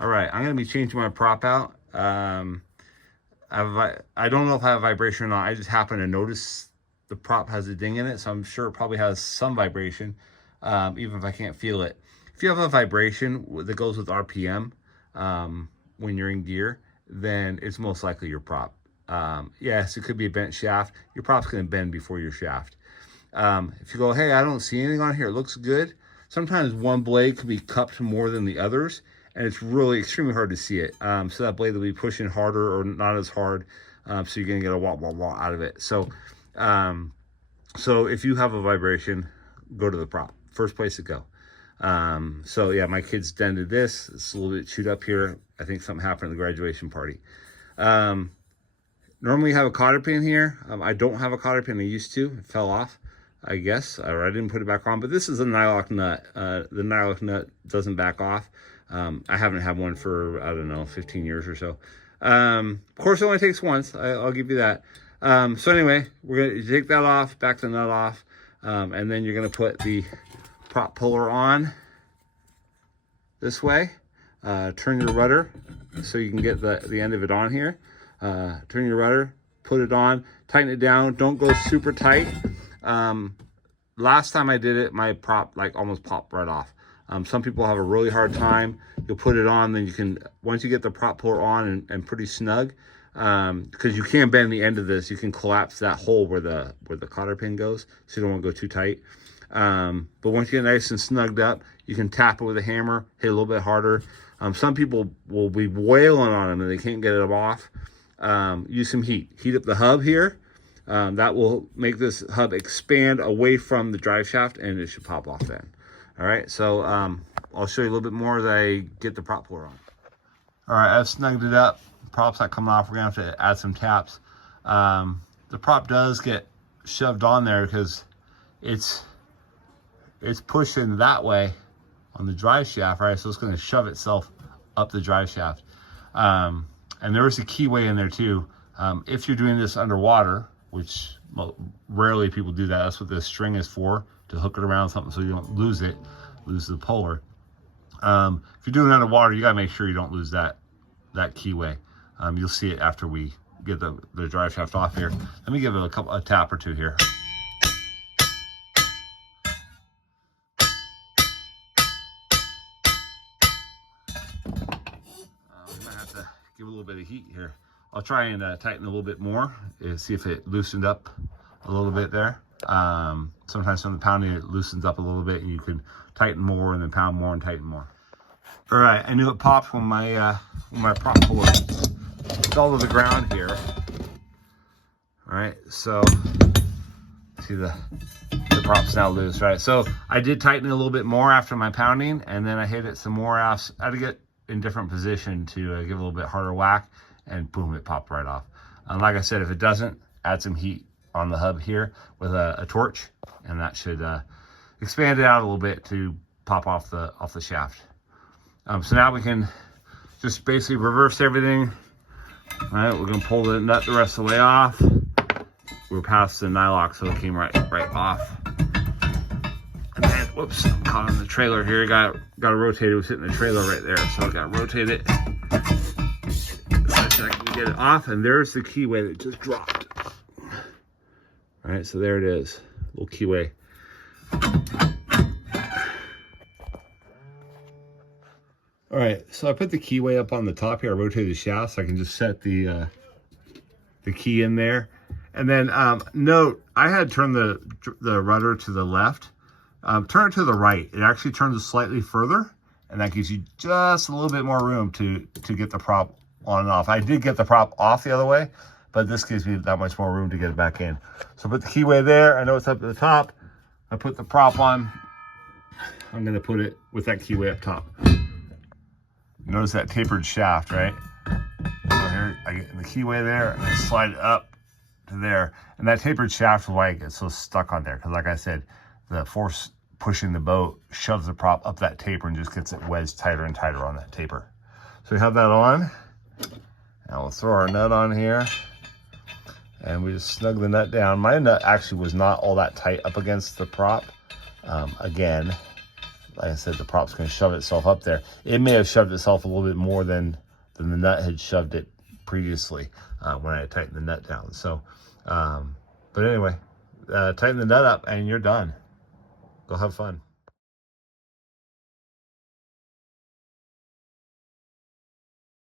All right, I'm gonna be changing my prop out. I don't know if I have vibration or not. I just happen to notice the prop has a ding in it, so I'm sure it probably has some vibration, even if I can't feel it. If you have a vibration that goes with RPM when you're in gear, then it's most likely your prop. Yes, it could be a bent shaft. Your prop's gonna bend before your shaft. If you go, hey, I don't see anything on here, it looks good. Sometimes one blade could be cupped more than the others, and it's really extremely hard to see it. So that blade will be pushing harder or not as hard, so you're gonna get a wah wah wah out of it. So, so if you have a vibration, go to the prop. First place to go. So yeah, my kids dented this. It's a little bit chewed up here. I think something happened at the graduation party. Normally you have a cotter pin here. I don't have a cotter pin. I used to. It fell off, I guess, or I didn't put it back on. But this is a nylock nut. The nylock nut doesn't back off. I haven't had one for, I don't know, 15 years or so. Of course, it only takes once. I'll give you that. So anyway, we're going to take that off, back the nut off, and then you're going to put the prop puller on this way. Turn your rudder so you can get the end of it on here. Turn your rudder, put it on, tighten it down. Don't go super tight. Last time I did it, my prop like almost popped right off. Some people have a really hard time. You'll put it on, then you can, once you get the prop puller on and pretty snug, because you can't bend the end of this, you can collapse that hole where the cotter pin goes, so you don't want to go too tight. But once you get nice and snugged up, you can tap it with a hammer, hit a little bit harder. Some people will be wailing on them and they can't get it off. Use some heat. Heat up the hub here. That will make this hub expand away from the drive shaft, and it should pop off then. All right, so I'll show you a little bit more as I get the prop puller on. All right, I've snugged it up. Prop's not coming off. We're gonna have to add some taps. The prop does get shoved on there because it's pushing that way on the drive shaft, right? So it's gonna shove itself up the drive shaft. And there is a keyway in there too. If you're doing this underwater, which rarely people do that, that's what this string is for, to hook it around something so you don't lose it, lose the puller. If you're doing it underwater, you gotta make sure you don't lose that keyway. You'll see it after we get the drive shaft off here. Let me give it a tap or two here. We might have to give a little bit of heat here. I'll try and tighten a little bit more, see if it loosened up a little bit there. Sometimes from the pounding it loosens up a little bit, and you can tighten more and then pound more and tighten more. All right, I knew it popped when my prop puller fell to the ground here. All right, so see the prop's now loose, right? So I did tighten it a little bit more after my pounding, and then I hit it some more. I had to get in different position to give a little bit harder whack, and boom, it popped right off. Like I said, if it doesn't, add some heat on the hub here with a torch, and that should expand it out a little bit to pop off the shaft. So now we can just basically reverse everything. All right, we're gonna pull the nut the rest of the way off. We're past the nylock, so it came right off. And then, whoops, I'm caught on the trailer here. Got to rotate it. We're sitting in the trailer right there, so I got to rotate it so I can get it off. And there's the keyway that just dropped. All right, so there it is, little keyway. All right, so I put the keyway up on the top here. I rotated the shaft so I can just set the key in there. And then note, I had turned the rudder to the left. Turn it to the right. It actually turns it slightly further, and that gives you just a little bit more room to get the prop on and off. I did get the prop off the other way, but this gives me that much more room to get it back in. So I put the keyway there. I know it's up at the top. I put the prop on. I'm gonna put it with that keyway up top. Notice that tapered shaft, right? So here, I get the keyway there, and I slide it up to there. And that tapered shaft is why it gets so stuck on there, because like I said, the force pushing the boat shoves the prop up that taper and just gets it wedged tighter and tighter on that taper. So we have that on. Now we'll throw our nut on here, and we just snug the nut down. My nut actually was not all that tight up against the prop. Again, like I said, the prop's going to shove itself up there. It may have shoved itself a little bit more than the nut had shoved it previously when I tightened the nut down. So, but anyway, tighten the nut up and you're done. Go have fun.